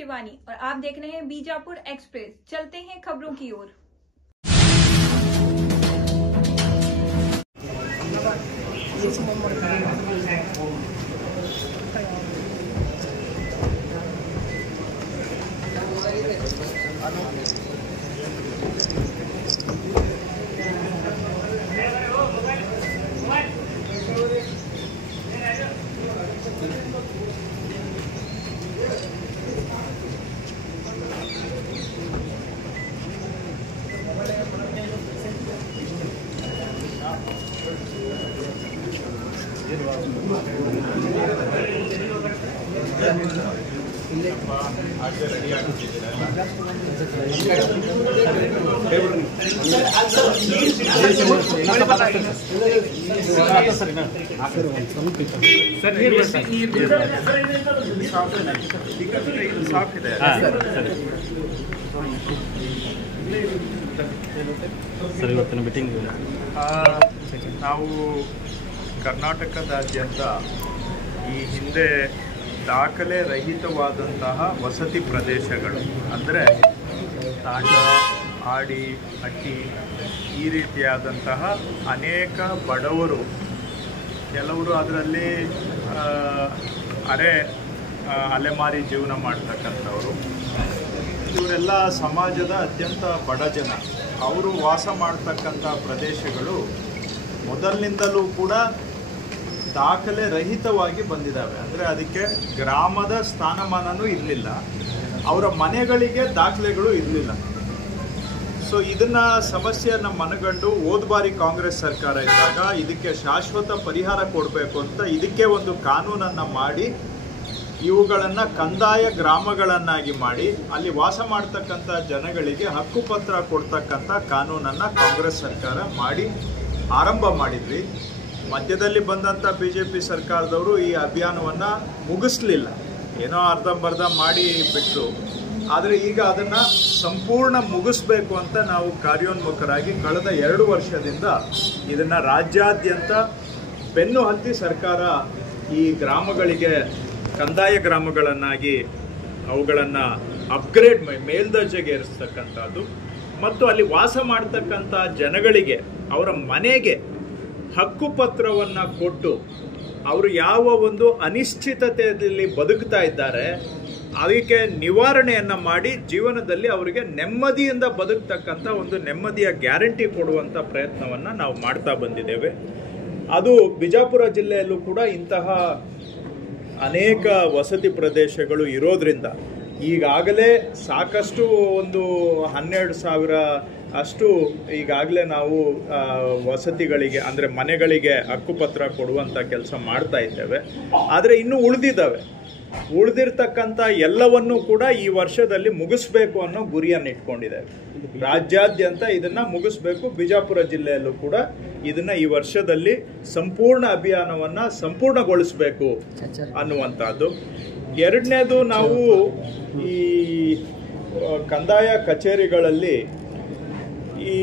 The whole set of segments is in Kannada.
शिवानी और आप देख रहे हैं बीजापुर एक्सप्रेस। चलते हैं खबरों की ओर। ಸರ್ ಇವತ್ತಿನ ಮೀಟಿಂಗ್ ನಾವು ಕರ್ನಾಟಕದಾದ್ಯಂತ ಈ ಹಿಂದೆ ದಾಖಲೆ ರಹಿತವಾದಂತಹ ವಸತಿ ಪ್ರದೇಶಗಳು ಅಂದರೆ ತಾಂಡ, ಆಡಿ, ಹಟ್ಟಿ ಈ ರೀತಿಯಾದಂತಹ ಅನೇಕ ಬಡವರು, ಕೆಲವರು ಅದರಲ್ಲಿ ಅಲೆಮಾರಿ ಜೀವನ ಮಾಡ್ತಕ್ಕಂಥವರು, ಇವರೆಲ್ಲ ಸಮಾಜದ ಅತ್ಯಂತ ಬಡ ಜನ. ಅವರು ವಾಸ ಮಾಡ್ತಕ್ಕಂಥ ಪ್ರದೇಶಗಳು ಮೊದಲಿನಿಂದಲೂ ಕೂಡ ದಾಖಲೆ ರಹಿತವಾಗಿ ಬಂದಿದ್ದಾವೆ. ಅಂದರೆ ಅದಕ್ಕೆ ಗ್ರಾಮದ ಸ್ಥಾನಮಾನವೂ ಇರಲಿಲ್ಲ, ಅವರ ಮನೆಗಳಿಗೆ ದಾಖಲೆಗಳು ಇರಲಿಲ್ಲ. ಸೊ ಇದನ್ನು ಸಮಸ್ಯೆಯನ್ನು ಮನಗಂಡು ಹೋದ ಬಾರಿ ಕಾಂಗ್ರೆಸ್ ಸರ್ಕಾರ ಇದ್ದಾಗ ಇದಕ್ಕೆ ಶಾಶ್ವತ ಪರಿಹಾರ ಕೊಡಬೇಕು ಅಂತ ಇದಕ್ಕೆ ಒಂದು ಕಾನೂನನ್ನು ಮಾಡಿ ಇವುಗಳನ್ನು ಕಂದಾಯ ಗ್ರಾಮಗಳನ್ನಾಗಿ ಮಾಡಿ ಅಲ್ಲಿ ವಾಸ ಮಾಡ್ತಕ್ಕಂಥ ಜನಗಳಿಗೆ ಹಕ್ಕುಪತ್ರ ಕೊಡ್ತಕ್ಕಂಥ ಕಾನೂನನ್ನು ಕಾಂಗ್ರೆಸ್ ಸರ್ಕಾರ ಮಾಡಿ ಆರಂಭ ಮಾಡಿದ್ವಿ. ಮಧ್ಯದಲ್ಲಿ ಬಂದಂಥ BJP ಸರ್ಕಾರದವರು ಈ ಅಭಿಯಾನವನ್ನು ಮುಗಿಸ್ಲಿಲ್ಲ, ಏನೋ ಅರ್ಧಂಬರ್ಧ ಮಾಡಿ ಬಿಟ್ಟು. ಆದರೆ ಈಗ ಅದನ್ನು ಸಂಪೂರ್ಣ ಮುಗಿಸ್ಬೇಕು ಅಂತ ನಾವು ಕಾರ್ಯೋನ್ಮುಖರಾಗಿ ಕಳೆದ 2 ವರ್ಷದಿಂದ ಇದನ್ನು ರಾಜ್ಯಾದ್ಯಂತ ಬೆನ್ನು ಹತ್ತಿ ಸರ್ಕಾರ ಈ ಗ್ರಾಮಗಳಿಗೆ ಕಂದಾಯ ಗ್ರಾಮಗಳನ್ನಾಗಿ ಅವುಗಳನ್ನು ಅಪ್ಗ್ರೇಡ್ ಮೇಲ್ದರ್ಜೆಗೆ ಏರಿಸ್ತಕ್ಕಂಥದ್ದು ಮತ್ತು ಅಲ್ಲಿ ವಾಸ ಮಾಡ್ತಕ್ಕಂಥ ಜನಗಳಿಗೆ ಅವರ ಮನೆಗೆ ಹಕ್ಕುಪತ್ರವನ್ನು ಕೊಟ್ಟು ಅವರು ಯಾವ ಒಂದು ಅನಿಶ್ಚಿತತೆಯಲ್ಲಿ ಬದುಕ್ತಾ ಇದ್ದಾರೆ ಅದಕ್ಕೆ ನಿವಾರಣೆಯನ್ನು ಮಾಡಿ ಜೀವನದಲ್ಲಿ ಅವರಿಗೆ ನೆಮ್ಮದಿಯಿಂದ ಬದುಕ್ತಕ್ಕಂಥ ಒಂದು ನೆಮ್ಮದಿಯ ಗ್ಯಾರಂಟಿ ಕೊಡುವಂಥ ಪ್ರಯತ್ನವನ್ನು ನಾವು ಮಾಡ್ತಾ ಬಂದಿದ್ದೇವೆ. ಅದು ಬಿಜಾಪುರ ಜಿಲ್ಲೆಯಲ್ಲೂ ಕೂಡ ಇಂತಹ ಅನೇಕ ವಸತಿ ಪ್ರದೇಶಗಳು ಇರೋದ್ರಿಂದ ಈಗಾಗಲೇ ಸಾಕಷ್ಟು ಒಂದು 12,000 ಅಷ್ಟು ಈಗಾಗಲೇ ನಾವು ವಸತಿಗಳಿಗೆ ಅಂದರೆ ಮನೆಗಳಿಗೆ ಹಕ್ಕುಪತ್ರ ಕೊಡುವಂಥ ಕೆಲಸ ಮಾಡ್ತಾ ಇದ್ದೇವೆ. ಆದರೆ ಇನ್ನೂ ಉಳಿದಿರ್ತಕ್ಕಂಥ ಎಲ್ಲವನ್ನೂ ಕೂಡ ಈ ವರ್ಷದಲ್ಲಿ ಮುಗಿಸ್ಬೇಕು ಅನ್ನೋ ಗುರಿಯನ್ನು ಇಟ್ಕೊಂಡಿದ್ದೇವೆ. ರಾಜ್ಯಾದ್ಯಂತ ಇದನ್ನು ಮುಗಿಸ್ಬೇಕು, ಬಿಜಾಪುರ ಜಿಲ್ಲೆಯಲ್ಲೂ ಕೂಡ ಇದನ್ನು ಈ ವರ್ಷದಲ್ಲಿ ಸಂಪೂರ್ಣ ಅಭಿಯಾನವನ್ನು ಸಂಪೂರ್ಣಗೊಳಿಸಬೇಕು ಅನ್ನುವಂಥದ್ದು. ಎರಡನೇದು, ನಾವು ಈ ಕಂದಾಯ ಕಚೇರಿಗಳಲ್ಲಿ ಈ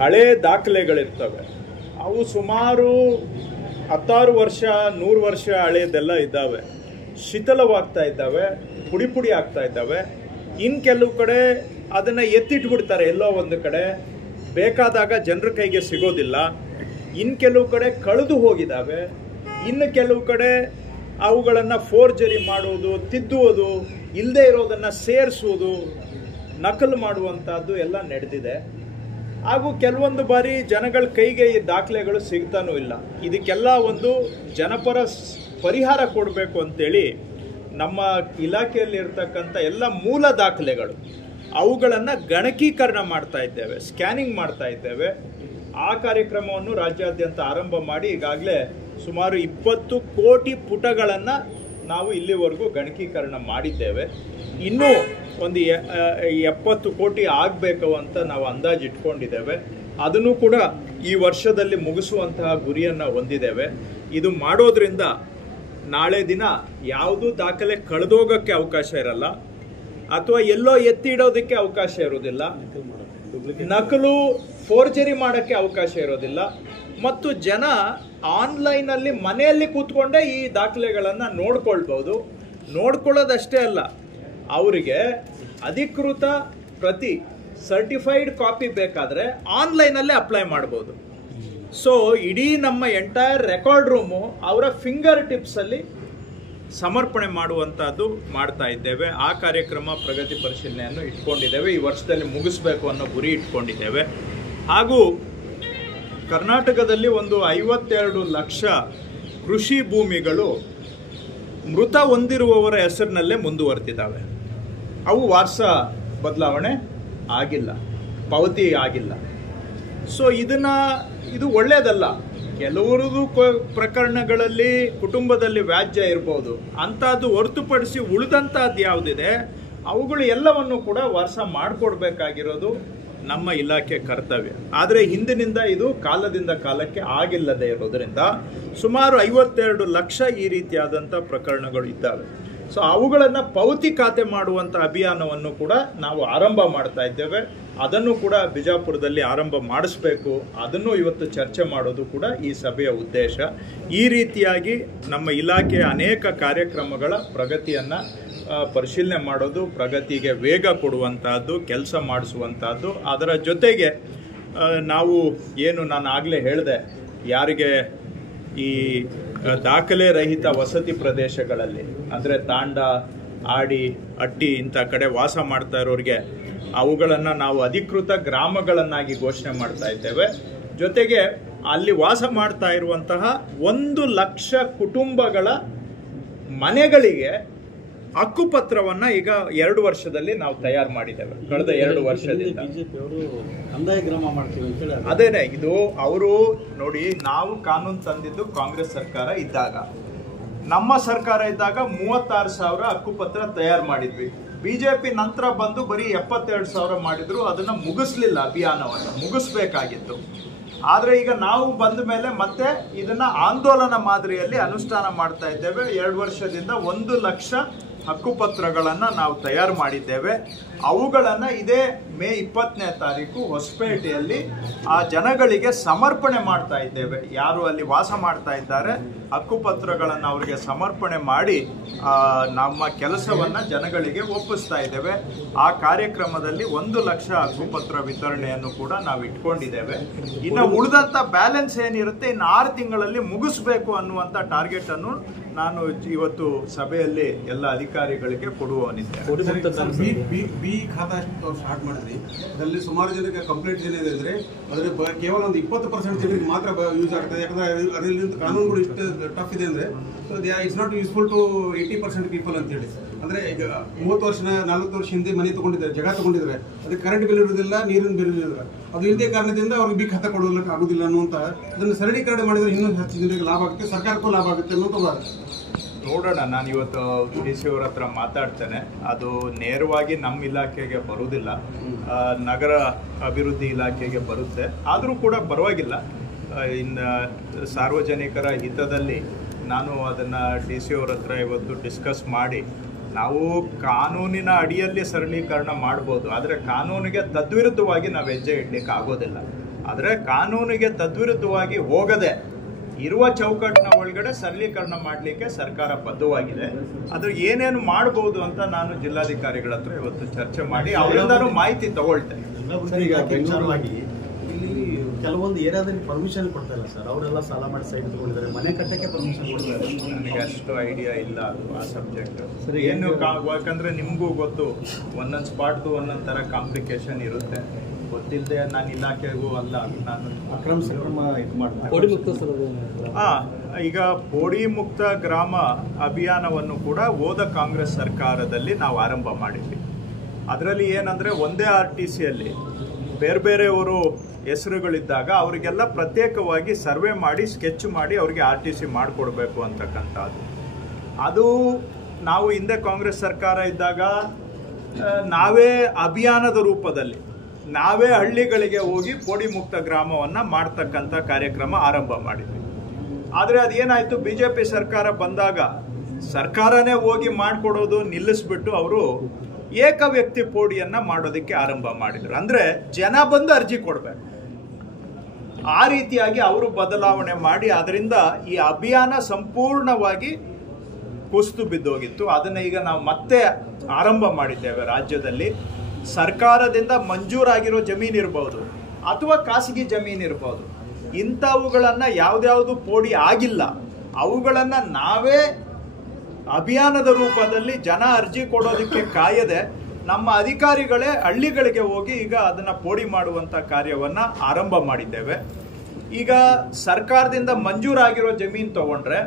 ಹಳೆ ದಾಖಲೆಗಳಿರ್ತವೆ, ಅವು ಸುಮಾರು 16 ವರ್ಷ 100 ವರ್ಷ ಹಳೆಯದೆಲ್ಲ ಇದ್ದಾವೆ, ಶಿಥಿಲವಾಗ್ತಾ ಇದ್ದಾವೆ, ಪುಡಿ ಆಗ್ತಾ ಇದ್ದಾವೆ. ಇನ್ನು ಕೆಲವು ಕಡೆ ಅದನ್ನು ಎತ್ತಿಟ್ಬಿಡ್ತಾರೆ, ಎಲ್ಲೋ ಒಂದು ಕಡೆ ಬೇಕಾದಾಗ ಜನರ ಕೈಗೆ ಸಿಗೋದಿಲ್ಲ. ಇನ್ನು ಕೆಲವು ಕಡೆ ಕಳೆದು ಹೋಗಿದ್ದಾವೆ, ಇನ್ನು ಕೆಲವು ಕಡೆ ಅವುಗಳನ್ನು ಫೋರ್ಜರಿ ಮಾಡುವುದು, ತಿದ್ದುವುದು, ಇಲ್ಲದೆ ಇರೋದನ್ನು ಸೇರಿಸುವುದು, ನಕಲು ಮಾಡುವಂಥದ್ದು ಎಲ್ಲ ನಡೆದಿದೆ. ಹಾಗೂ ಕೆಲವೊಂದು ಬಾರಿ ಜನಗಳ ಕೈಗೆ ಈ ದಾಖಲೆಗಳು ಸಿಗ್ತಾನೂ ಇಲ್ಲ. ಇದಕ್ಕೆಲ್ಲ ಒಂದು ಜನಪರ ಪರಿಹಾರ ಕೊಡಬೇಕು ಅಂತೇಳಿ ನಮ್ಮ ಇಲಾಖೆಯಲ್ಲಿ ಇರ್ತಕ್ಕಂಥ ಎಲ್ಲ ಮೂಲ ದಾಖಲೆಗಳು ಅವುಗಳನ್ನು ಗಣಕೀಕರಣ ಮಾಡ್ತಾ ಇದ್ದೇವೆ, ಸ್ಕ್ಯಾನಿಂಗ್ ಮಾಡ್ತಾ ಇದ್ದೇವೆ. ಆ ಕಾರ್ಯಕ್ರಮವನ್ನು ರಾಜ್ಯಾದ್ಯಂತ ಆರಂಭ ಮಾಡಿ ಈಗಾಗಲೇ ಸುಮಾರು 20 ಕೋಟಿ ಪುಟಗಳನ್ನು ನಾವು ಇಲ್ಲಿವರೆಗೂ ಗಣಕೀಕರಣ ಮಾಡಿದ್ದೇವೆ. ಇನ್ನೂ ಒಂದು 70 ಕೋಟಿ ಆಗಬೇಕು ಅಂತ ನಾವು ಅಂದಾಜು ಇಟ್ಕೊಂಡಿದ್ದೇವೆ. ಅದನ್ನು ಕೂಡ ಈ ವರ್ಷದಲ್ಲಿ ಮುಗಿಸುವಂತಹ ಗುರಿಯನ್ನು ಹೊಂದಿದ್ದೇವೆ. ಇದು ಮಾಡೋದ್ರಿಂದ ನಾಳೆ ದಿನ ಯಾವುದೂ ದಾಖಲೆ ಕಳೆದೋಗೋಕ್ಕೆ ಅವಕಾಶ ಇರಲ್ಲ, ಅಥವಾ ಎಲ್ಲೋ ಎತ್ತಿ ಇಡೋದಕ್ಕೆ ಅವಕಾಶ ಇರೋದಿಲ್ಲ, ನಕಲು ಫೋರ್ಜರಿ ಮಾಡೋಕ್ಕೆ ಅವಕಾಶ ಇರೋದಿಲ್ಲ. ಮತ್ತು ಜನ ಆನ್ಲೈನಲ್ಲಿ ಮನೆಯಲ್ಲಿ ಕೂತ್ಕೊಂಡೇ ಈ ದಾಖಲೆಗಳನ್ನು ನೋಡ್ಕೊಳ್ಬೋದು. ನೋಡ್ಕೊಳ್ಳೋದಷ್ಟೇ ಅಲ್ಲ, ಅವರಿಗೆ ಅಧಿಕೃತ ಪ್ರತಿ ಸರ್ಟಿಫೈಡ್ ಕಾಪಿ ಬೇಕಾದರೆ ಆನ್ಲೈನಲ್ಲೇ ಅಪ್ಲೈ ಮಾಡ್ಬೋದು. ಸೊ ಇಡೀ ನಮ್ಮ ಎಂಟೈರ್ ರೆಕಾರ್ಡ್ ರೂಮು ಅವರ ಫಿಂಗರ್ ಟಿಪ್ಸಲ್ಲಿ ಸಮರ್ಪಣೆ ಮಾಡುವಂಥದ್ದು ಮಾಡ್ತಾ ಇದ್ದೇವೆ. ಆ ಕಾರ್ಯಕ್ರಮ ಪ್ರಗತಿ ಪರಿಶೀಲನೆಯನ್ನು ಇಟ್ಕೊಂಡಿದ್ದೇವೆ. ಈ ವರ್ಷದಲ್ಲಿ ಮುಗಿಸ್ಬೇಕು ಅನ್ನೋ ಗುರಿ ಇಟ್ಕೊಂಡಿದ್ದೇವೆ. ಹಾಗೂ ಕರ್ನಾಟಕದಲ್ಲಿ ಒಂದು 52 ಲಕ್ಷ ಕೃಷಿ ಭೂಮಿಗಳು ಮೃತ ಹೊಂದಿರುವವರ ಹೆಸರಿನಲ್ಲೇ ಮುಂದುವರೆದಿದ್ದಾವೆ. ಅವು ವಾರಸ ಬದಲಾವಣೆ ಆಗಿಲ್ಲ, ಪಾವತಿ ಆಗಿಲ್ಲ. ಸೊ ಇದು ಒಳ್ಳೆಯದಲ್ಲ. ಕೆಲವರದು ಪ್ರಕರಣಗಳಲ್ಲಿ ಕುಟುಂಬದಲ್ಲಿ ವ್ಯಾಜ್ಯ ಇರ್ಬೋದು, ಅಂಥದ್ದು ಹೊರತುಪಡಿಸಿ ಉಳಿದಂಥದ್ದು ಯಾವುದಿದೆ ಅವುಗಳು ಎಲ್ಲವನ್ನು ಕೂಡ ವಾರಸ ಮಾಡಿಕೊಡ್ಬೇಕಾಗಿರೋದು ನಮ್ಮ ಇಲಾಖೆ ಕರ್ತವ್ಯ. ಆದರೆ ಹಿಂದಿನಿಂದ ಇದು ಕಾಲದಿಂದ ಕಾಲಕ್ಕೆ ಆಗಿಲ್ಲದೆ ಇರೋದರಿಂದ ಸುಮಾರು 52 ಲಕ್ಷ ಈ ರೀತಿಯಾದಂಥ ಪ್ರಕರಣಗಳು ಇದ್ದಾವೆ. ಸೊ ಅವುಗಳನ್ನು ಪಾವತಿ ಖಾತೆ ಮಾಡುವಂಥ ಅಭಿಯಾನವನ್ನು ಕೂಡ ನಾವು ಆರಂಭ ಮಾಡ್ತಾ ಇದ್ದೇವೆ. ಅದನ್ನು ಕೂಡ ಬಿಜಾಪುರದಲ್ಲಿ ಆರಂಭ ಮಾಡಿಸ್ಬೇಕು. ಅದನ್ನು ಇವತ್ತು ಚರ್ಚೆ ಮಾಡೋದು ಕೂಡ ಈ ಸಭೆಯ ಉದ್ದೇಶ. ಈ ರೀತಿಯಾಗಿ ನಮ್ಮ ಇಲಾಖೆಯ ಅನೇಕ ಕಾರ್ಯಕ್ರಮಗಳ ಪ್ರಗತಿಯನ್ನು ಪರಿಶೀಲನೆ ಮಾಡೋದು, ಪ್ರಗತಿಗೆ ವೇಗ ಕೊಡುವಂತಹದ್ದು, ಕೆಲಸ ಮಾಡಿಸುವಂತಹದ್ದು. ಅದರ ಜೊತೆಗೆ ನಾವು ನಾನು ಆಗಲೇ ಹೇಳಿದೆ, ಯಾರಿಗೆ ಈ ದಾಖಲೆ ರಹಿತ ವಸತಿ ಪ್ರದೇಶಗಳಲ್ಲಿ ಅಂದರೆ ತಾಂಡ, ಆಡಿ, ಅಟ್ಟಿ ಇಂಥ ಕಡೆ ವಾಸ ಮಾಡ್ತಾ ಇರೋರಿಗೆ ಅವುಗಳನ್ನು ನಾವು ಅಧಿಕೃತ ಗ್ರಾಮಗಳನ್ನಾಗಿ ಘೋಷಣೆ ಮಾಡ್ತಾ ಇದ್ದೇವೆ. ಜೊತೆಗೆ ಅಲ್ಲಿ ವಾಸ ಮಾಡ್ತಾ ಇರುವಂತಹ 1 ಲಕ್ಷ ಕುಟುಂಬಗಳ ಮನೆಗಳಿಗೆ ಹಕ್ಕುಪತ್ರವನ್ನ ಈಗ 2 ವರ್ಷದಲ್ಲಿ ನಾವು ತಯಾರು ಮಾಡಿದ್ದೇವೆ. ಕಳೆದ 2 ವರ್ಷದಿಂದ ಅದೇನೆ ಇದು ಅವರು ನೋಡಿ, ನಾವು ಕಾನೂನು ತಂದಿದ್ದು ಕಾಂಗ್ರೆಸ್ ಸರ್ಕಾರ ಇದ್ದಾಗ, ನಮ್ಮ ಸರ್ಕಾರ ಇದ್ದಾಗ 36,000 ಹಕ್ಕುಪತ್ರ ತಯಾರು ಮಾಡಿದ್ವಿ. ಬಿಜೆಪಿ ನಂತರ ಬಂದು ಬರೀ 72,000 ಮಾಡಿದ್ರು. ಅದನ್ನ ಮುಗಿಸ್ಲಿಲ್ಲ, ಅಭಿಯಾನವನ್ನು ಮುಗಿಸ್ಬೇಕಾಗಿತ್ತು. ಆದ್ರೆ ಈಗ ನಾವು ಬಂದ ಮೇಲೆ ಮತ್ತೆ ಇದನ್ನ ಆಂದೋಲನ ಮಾದರಿಯಲ್ಲಿ ಅನುಷ್ಠಾನ ಮಾಡ್ತಾ ಇದ್ದೇವೆ. 2 ವರ್ಷದಿಂದ 1 ಲಕ್ಷ ಹಕ್ಕುಪತ್ರಗಳನ್ನು ನಾವು ತಯಾರು ಮಾಡಿದ್ದೇವೆ. ಅವುಗಳನ್ನು ಇದೇ ಮೇ 20ನೇ ತಾರೀಕು ಹೊಸಪೇಟೆಯಲ್ಲಿ ಆ ಜನಗಳಿಗೆ ಸಮರ್ಪಣೆ ಮಾಡ್ತಾ ಇದ್ದೇವೆ. ಯಾರು ಅಲ್ಲಿ ವಾಸ ಮಾಡ್ತಾ ಇದ್ದಾರೆ ಹಕ್ಕುಪತ್ರಗಳನ್ನು ಅವರಿಗೆ ಸಮರ್ಪಣೆ ಮಾಡಿ ನಮ್ಮ ಕೆಲಸವನ್ನು ಜನಗಳಿಗೆ ಒಪ್ಪಿಸ್ತಾ ಇದ್ದೇವೆ. ಆ ಕಾರ್ಯಕ್ರಮದಲ್ಲಿ 1 ಲಕ್ಷ ಹಕ್ಕುಪತ್ರ ವಿತರಣೆಯನ್ನು ಕೂಡ ನಾವು ಇಟ್ಕೊಂಡಿದ್ದೇವೆ. ಇನ್ನು ಉಳಿದಂಥ ಬ್ಯಾಲೆನ್ಸ್ ಏನಿರುತ್ತೆ ಇನ್ನು 6 ತಿಂಗಳಲ್ಲಿ ಮುಗಿಸ್ಬೇಕು ಅನ್ನುವಂಥ ಟಾರ್ಗೆಟ್ ಅನ್ನು ನಾನು ಇವತ್ತು ಸಭೆಯಲ್ಲಿ ಎಲ್ಲ ಅಧಿಕಾರಿಗಳಿಗೆ ಕೊಡುವವನಿದ್ದೆ. ಬಿ ಖಾತಾ ಸ್ಟಾರ್ಟ್ ಮಾಡಿದ್ರಿ, ಅದರಲ್ಲಿ ಸುಮಾರು ಜನಕ್ಕೆ ಕಂಪ್ಲೇಂಟ್ ಏನಿದೆ ಅಂದ್ರೆ ಅದ್ರ ಕೇವಲ ಒಂದು 20% ಜನರಿಗೆ ಮಾತ್ರ ಯೂಸ್ ಆಗ್ತದೆ. ಯಾಕಂದ್ರೆ ಅದರಲ್ಲಿ ಕಾನೂನುಗಳು ಇಷ್ಟು ಟಫ್ ಇದೆ ಅಂದ್ರೆ it's not useful to 80% people ಅಂತ ಹೇಳಿ. ಅಂದ್ರೆ ಈಗ 30 ವರ್ಷ 40 ವರ್ಷ ಹಿಂದೆ ಮನೆ ತಗೊಂಡಿದ್ದಾರೆ, ಜಾಗ ತಗೊಂಡಿದ್ದಾರೆ, ಅದಕ್ಕೆ ಕರೆಂಟ್ ಬಿಲ್ ಇರುವುದಿಲ್ಲ, ನೀರಿನ ಬಿಲ್ ಇರುವುದಿಲ್ಲ. ಅದು ಇದೇ ಕಾರಣದಿಂದ ಅವ್ರಿಗೆ ಬಿ ಖಾತಾ ಕೊಡೋದಕ್ಕೆ ಆಗುದಿಲ್ಲ ಅನ್ನುವಂತ ಅದನ್ನು ಸರಳೀಕರಣ ಮಾಡಿದ್ರೆ ಇನ್ನೂ ಹೆಚ್ಚು ಜನರಿಗೆ ಲಾಭ ಆಗುತ್ತೆ, ಸರ್ಕಾರಕ್ಕೂ ಲಾಭ ಆಗುತ್ತೆ ಅನ್ನೋದು ನೋಡೋಣ. ನಾನು ಇವತ್ತು DC ಅವ್ರ ಹತ್ರ ಮಾತಾಡ್ತೇನೆ. ಅದು ನೇರವಾಗಿ ನಮ್ಮ ಇಲಾಖೆಗೆ ಬರುವುದಿಲ್ಲ, ನಗರ ಅಭಿವೃದ್ಧಿ ಇಲಾಖೆಗೆ ಬರುತ್ತೆ. ಆದರೂ ಕೂಡ ಪರವಾಗಿಲ್ಲ, ಇನ್ನು ಸಾರ್ವಜನಿಕರ ಹಿತದಲ್ಲಿ ನಾನು ಅದನ್ನು DC ಅವ್ರ ಹತ್ರ ಇವತ್ತು ಡಿಸ್ಕಸ್ ಮಾಡಿ ನಾವು ಕಾನೂನಿನ ಅಡಿಯಲ್ಲಿ ಸರಳೀಕರಣ ಮಾಡ್ಬೋದು. ಆದರೆ ಕಾನೂನಿಗೆ ತದ್ವಿರುದ್ಧವಾಗಿ ನಾವು ಹೆಜ್ಜೆ ಇಡ್ಲಿಕ್ಕೆ ಆಗೋದಿಲ್ಲ. ಆದರೆ ಕಾನೂನಿಗೆ ತದ್ವಿರುದ್ಧವಾಗಿ ಹೋಗದೆ ಇರುವ ಚೌಕಟ್ಟಿನ ಒಳಗಡೆ ಸರಳೀಕರಣ ಮಾಡಲಿಕ್ಕೆ ಸರ್ಕಾರ ಬದ್ಧವಾಗಿದೆ. ಅದು ಏನೇನು ಮಾಡಬಹುದು ಅಂತ ನಾನು ಜಿಲ್ಲಾಧಿಕಾರಿಗಳ ಹತ್ರ ಇವತ್ತು ಚರ್ಚೆ ಮಾಡಿ ಅವರಿಂದನೂ ಮಾಹಿತಿ ತಗೊಳ್ತೇನೆ. ಇಲ್ಲಿ ಕೆಲವೊಂದು ಏರಿಯಾದಲ್ಲಿ ಪರ್ಮಿಷನ್ ಕೊಡ್ತಾ ಇಲ್ಲ ಸರ್, ಅವರೆಲ್ಲ ಸಾಲ ಮಾಡಿ ಸೈಟ್ ತಗೊಂಡಿದ್ದಾರೆ, ಮನೆ ಕಟ್ಟಕ್ಕೆ ಪರ್ಮಿಷನ್ ಕೊಡ್ತಾರೆ. ನನಗೆ ಅಷ್ಟು ಐಡಿಯಾ ಇಲ್ಲ ಅದು ಆ ಸಬ್ಜೆಕ್ಟ್. ಏನು ಯಾಕಂದ್ರೆ ನಿಮಗೂ ಗೊತ್ತು, ಒಂದೊಂದು ಸ್ಪಾಟ್ದು ಒಂದೊಂದು ಥರ ಕಾಂಪ್ಲಿಕೇಶನ್ ಇರುತ್ತೆ. ಗೊತ್ತಿಲ್ಲದೆ ನಾನು ಇಲಾಖೆಗೂ ಅಲ್ಲ, ನಾನು ಅಕ್ರಮ ಸಕ್ರಮ ಇದು ಮಾಡ್ತೀನಿ. ಈಗ ಪೋಡಿ ಮುಕ್ತ ಗ್ರಾಮ ಅಭಿಯಾನವನ್ನು ಕೂಡ ಹೋದ ಕಾಂಗ್ರೆಸ್ ಸರ್ಕಾರದಲ್ಲಿ ನಾವು ಆರಂಭ ಮಾಡಿದ್ವಿ. ಅದರಲ್ಲಿ ಏನಂದ್ರೆ ಒಂದೇ RTCಯಲ್ಲಿ ಬೇರೆ ಬೇರೆಯವರು ಹೆಸರುಗಳಿದ್ದಾಗ ಅವರಿಗೆಲ್ಲ ಪ್ರತ್ಯೇಕವಾಗಿ ಸರ್ವೆ ಮಾಡಿ ಸ್ಕೆಚ್ ಮಾಡಿ ಅವರಿಗೆ RTC ಮಾಡಿಕೊಡ್ಬೇಕು ಅಂತಕ್ಕಂಥದ್ದು. ಅದು ನಾವು ಹಿಂದೆ ಕಾಂಗ್ರೆಸ್ ಸರ್ಕಾರ ಇದ್ದಾಗ ನಾವೇ ಅಭಿಯಾನದ ರೂಪದಲ್ಲಿ ನಾವೇ ಹಳ್ಳಿಗಳಿಗೆ ಹೋಗಿ ಪೋಡಿ ಮುಕ್ತ ಗ್ರಾಮವನ್ನು ಮಾಡ್ತಕ್ಕಂಥ ಕಾರ್ಯಕ್ರಮ ಆರಂಭ ಮಾಡಿದ್ವಿ. ಆದರೆ ಅದೇನಾಯಿತು, BJP ಸರ್ಕಾರ ಬಂದಾಗ ಸರ್ಕಾರನೇ ಹೋಗಿ ಮಾಡಿಕೊಡೋದು ನಿಲ್ಲಿಸ್ಬಿಟ್ಟು ಅವರು ಏಕ ವ್ಯಕ್ತಿ ಪೋಡಿಯನ್ನು ಮಾಡೋದಕ್ಕೆ ಆರಂಭ ಮಾಡಿದರು. ಅಂದರೆ ಜನ ಬಂದು ಅರ್ಜಿ ಕೊಡಬೇಕು. ಆ ರೀತಿಯಾಗಿ ಅವರು ಬದಲಾವಣೆ ಮಾಡಿ ಅದರಿಂದ ಈ ಅಭಿಯಾನ ಸಂಪೂರ್ಣವಾಗಿ ಕುಸಿದು ಬಿದ್ದೋಗಿತ್ತು. ಅದನ್ನ ಈಗ ನಾವು ಮತ್ತೆ ಆರಂಭ ಮಾಡಿದ್ದೇವೆ. ರಾಜ್ಯದಲ್ಲಿ ಸರ್ಕಾರದಿಂದ ಮಂಜೂರಾಗಿರೋ ಜಮೀನು ಇರಬಹುದು ಅಥವಾ ಖಾಸಗಿ ಜಮೀನು ಇರಬಹುದು, ಇಂಥವುಗಳನ್ನ ಯಾವ್ದ್ಯಾವುದು ಪೋಡಿ ಆಗಿಲ್ಲ ಅವುಗಳನ್ನ ನಾವೇ ಅಭಿಯಾನದ ರೂಪದಲ್ಲಿ ಜನ ಅರ್ಜಿ ಕೊಡೋದಕ್ಕೆ ಕಾಯದೆ ನಮ್ಮ ಅಧಿಕಾರಿಗಳೇ ಹಳ್ಳಿಗಳಿಗೆ ಹೋಗಿ ಈಗ ಅದನ್ನ ಪೋಡಿ ಮಾಡುವಂತ ಕಾರ್ಯವನ್ನ ಆರಂಭ ಮಾಡಿದ್ದೇವೆ. ಈಗ ಸರ್ಕಾರದಿಂದ ಮಂಜೂರಾಗಿರೋ ಜಮೀನು ತಗೊಂಡ್ರೆ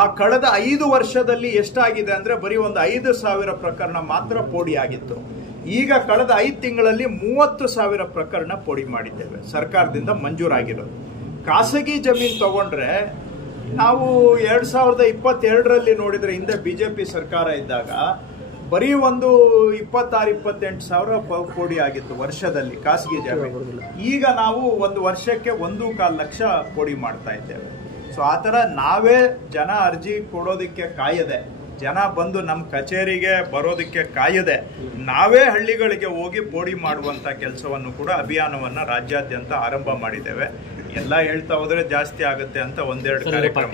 ಆ ಕಳೆದ 5 ವರ್ಷದಲ್ಲಿ ಎಷ್ಟಾಗಿದೆ ಅಂದ್ರೆ ಬರೀ ಒಂದು 5,000 ಪ್ರಕರಣ ಮಾತ್ರ ಪೋಡಿ ಆಗಿತ್ತು. ಈಗ ಕಳೆದ 5 ತಿಂಗಳಲ್ಲಿ 30,000 ಪ್ರಕರಣ ಪೋಡಿ ಮಾಡಿದ್ದೇವೆ ಸರ್ಕಾರದಿಂದ ಮಂಜೂರಾಗಿರೋದು. ಖಾಸಗಿ ಜಮೀನು ತಗೊಂಡ್ರೆ ನಾವು 2022ರಲ್ಲಿ ನೋಡಿದ್ರೆ, ಹಿಂದೆ ಬಿಜೆಪಿ ಸರ್ಕಾರ ಇದ್ದಾಗ ಬರೀ ಒಂದು 26-28 ಸಾವಿರ ಪೋಡಿ ಆಗಿತ್ತು ವರ್ಷದಲ್ಲಿ ಖಾಸಗಿ ಜಮೀನು. ಈಗ ನಾವು ಒಂದು ವರ್ಷಕ್ಕೆ 1.25 ಲಕ್ಷ ಪೋಡಿ ಮಾಡ್ತಾ ಇದ್ದೇವೆ. ಸೊ ಆ ಥರ ನಾವೇ ಜನ ಅರ್ಜಿ ಕೊಡೋದಕ್ಕೆ ಕಾಯದೆ, ಜನ ಬಂದು ನಮ್ಮ ಕಚೇರಿಗೆ ಬರೋದಕ್ಕೆ ಕಾಯದೆ ನಾವೇ ಹಳ್ಳಿಗಳಿಗೆ ಹೋಗಿ ಪೋಡಿ ಮಾಡುವಂತ ಕೆಲಸವನ್ನು ಕೂಡ ಅಭಿಯಾನವನ್ನ ರಾಜ್ಯಾದ್ಯಂತ ಆರಂಭ ಮಾಡಿದ್ದೇವೆ. ಎಲ್ಲ ಹೇಳ್ತಾ ಹೋದ್ರೆ ಜಾಸ್ತಿ ಆಗುತ್ತೆ ಅಂತ ಒಂದೆರಡು ಕಾರ್ಯಕ್ರಮ